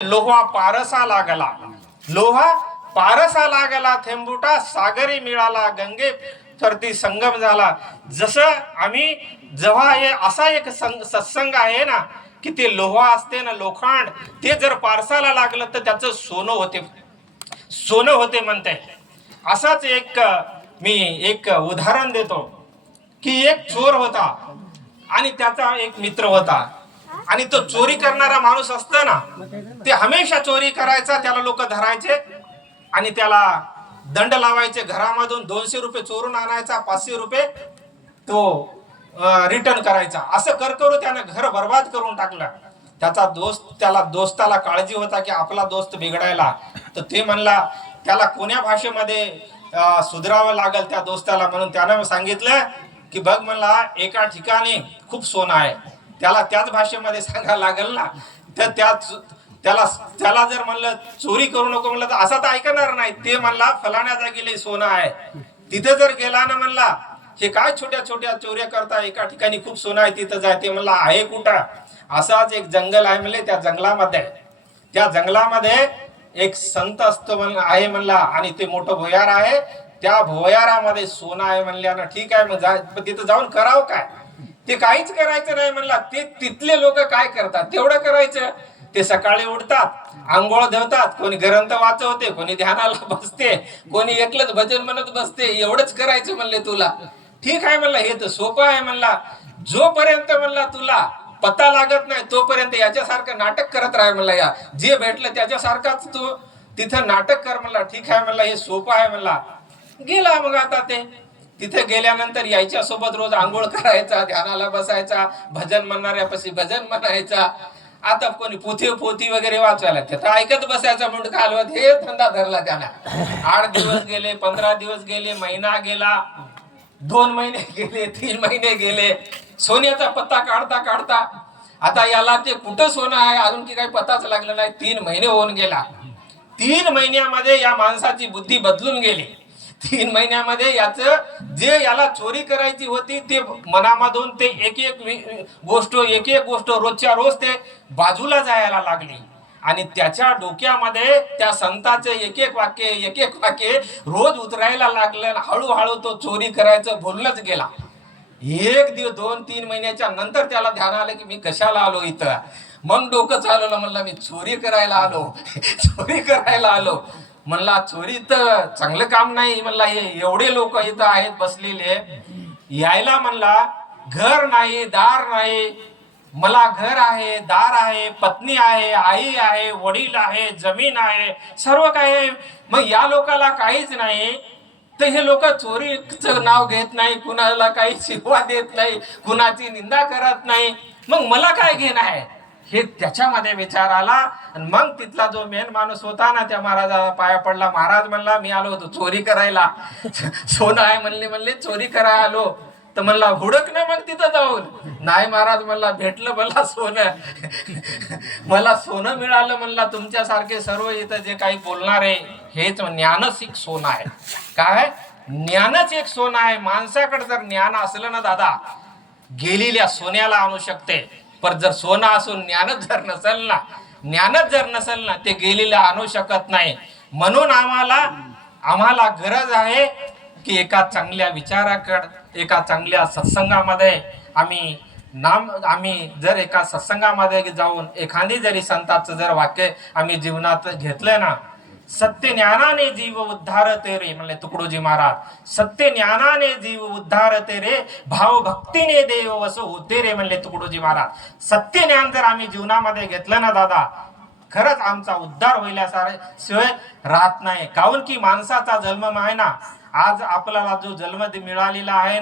लोहा पारसा लागला, लोहा पारसा लागला, थेंबुटा सागरी मिळाला, गंगे तरती संगम झाला. जसं आम्ही जेव्हा हे असा एक सत्संग आहे ना की ते लोहा असते ना, लोखंड, ते जर पारसाला लागलं तर त्याचं सोनं होते, सोनं होते म्हणते. असाच मी एक उदाहरण देतो की एक चोर होता आणि त्याचा एक मित्र होता. आणि तो चोरी करणारा माणूस असतो ना, ते हमेशा चोरी करायचा, त्याला लोक धरायचे आणि त्याला दंड लावायचे. घरामधून 200 रुपये चोरून आणायचा, 500 रुपये तो रिटर्न करायचा. असं करू त्यानं घर बर्बाद करून टाकलं. त्याला दोस्ताला काळजी होता की आपला दोस्त बिघडायला, तर ते म्हणला त्याला कोण्या भाषेमध्ये सुधारावं लागेल त्या दोस्ताला. म्हणून त्यानं सांगितलं की बघ म्हणला एका ठिकाणी खूप सोनं आहे, त्याला त्याच भाषेमध्ये सांगायला लागेल ना. तर त्याला जर म्हणलं चोरी करू नको म्हणलं तर असा तर ऐकणार नाही. ते म्हणला फलाण्या जागेला सोनं आहे, तिथे जर गेला ना म्हणला हे काय छोट्या छोट्या चोऱ्या करता, एका ठिकाणी खूप सोनं आहे तिथं जाय. ते म्हणला आहे कुठं? असाच एक जंगल आहे म्हणले, त्या जंगलामध्ये एक संत असतो आहे म्हणला आणि ते मोठं भुयार आहे, त्या भुयारामध्ये सोनं आहे म्हणल्यानं ठीक आहे मग तिथं जाऊन करावं काय? ते काहीच करायचं नाही म्हणला. ते तिथले लोक काय करतात तेवढं करायचं. ते सकाळी उठतात, आंघोळ धुतात, कोणी ग्रंथ वाचवते, कोणी ध्यानाला बसते, कोणी एकलंच भजन म्हणत बसते. एवढंच करायचं म्हणले तुला. ठीक आहे म्हणला, हे तर सोपं आहे म्हणला. जोपर्यंत म्हणला तुला पत्ता लागत नाही तोपर्यंत याच्यासारखं नाटक करत राह म्हणला. या जे भेटलं त्याच्यासारखाच तू तिथं नाटक कर म्हणला. ठीक आहे म्हणला, हे सोपं आहे म्हणला. गेला मग आता ते तिथे गेल्यानंतर यायच्या सोबत रोज आंघोळ करायचा, ध्यानाला बसायचा, भजन म्हणणाऱ्यापाशी भजन म्हणायचा. आता कोणी पोथी वगैरे वाचवायला त्याचं ऐकत बसायचा मुंडका हलवत. हे धंदा धरला त्यानं. 8 दिवस गेले, 15 दिवस गेले, महिना गेला, 2 महिने गेले, 3 महिने गेले. सोन्याचा पत्ता काढता आता याला ते कुठं सोनं आहे अजून की काही पत्ताच लागला नाही. 3 महिने होऊन गेला. 3 महिन्यामध्ये या माणसाची बुद्धी बदलून गेली. 3 महिन्यामध्ये याला चोरी करायची होती ते मनामधून ते एक गोष्ट रोजच्या रोज ते बाजूला जायला लागली. आणि त्याच्या डोक्यामध्ये त्या संताचे एक एक वाक्य रोज उतरायला लागलं. हळूहळू तो चोरी करायचं भूलच गेला. 1 दिवस 2-3 महिन्याच्या नंतर त्याला ध्यान आलं की मी कशाला आलो इथं. मग डोकं चालवलं, म्हणलं मी चोरी करायला आलो. म्हणला चोरी तर चांगलं काम नाही म्हणला. हे एवढे लोक इथं आहेत बसलेले, यायला म्हणला घर नाही दार नाही. मला घर आहे, दार आहे, पत्नी आहे, आई आहे, वडील आहे, जमीन आहे, सर्व काही आहे. मग या लोकाला काहीच नाही तर हे लोक चोरीचं नाव घेत नाही, कुणाला काही शिवा देत नाही, कुणाची निंदा करत नाही. मग मला काय घेणं आहे हे त्याच्यामध्ये विचार आला. आणि मग तिथला जो मेन माणूस होता ना त्या महाराजाला पाया पडला. महाराज म्हणला मी आलो होतो चोरी करायला, सोनं आहे म्हणले चोरी करायला आलो. तर म्हणला हुडक ना मग तिथं जाऊन. नाही महाराज म्हणला भेटलं मला सोनं मिळालं म्हणला. तुमच्यासारखे सर्व इथं जे काही बोलणारे हेच ज्ञानच एक सोनं आहे. काय ज्ञानच एक सोनं आहे. माणसाकडे जर ज्ञान असलं ना दादा, गेलेल्या सोन्याला आणू शकते. पण जर सोनं असून ज्ञानच जर नसेल ना ते गेलेलं आणू शकत नाही. म्हणून आम्हाला गरज आहे की एका चांगल्या विचाराकडे, एका चांगल्या सत्संगामध्ये आम्ही जर एका सत्संगामध्ये जाऊन एखादी जरी संताचं जर वाक्य आम्ही जीवनात घेतलं ना, सत्य ज्ञानाने जीव उद्धारते रे म्हणले तुकडोजी महाराज. सत्य ज्ञानाने जीव उद्धारते रे, भाव भक्तीने देव वसो होते रे म्हणले तुकडोजी महाराज. सत्य ज्ञान जर आम्ही जीवनामध्ये घेतलं ना दादा, खरंच आमचा उद्धार होईल्याशिवाय राहत नाही. काऊन की माणसाचा जन्म आहे ना, आज आपल्याला जो जन्म मिळालेला आहे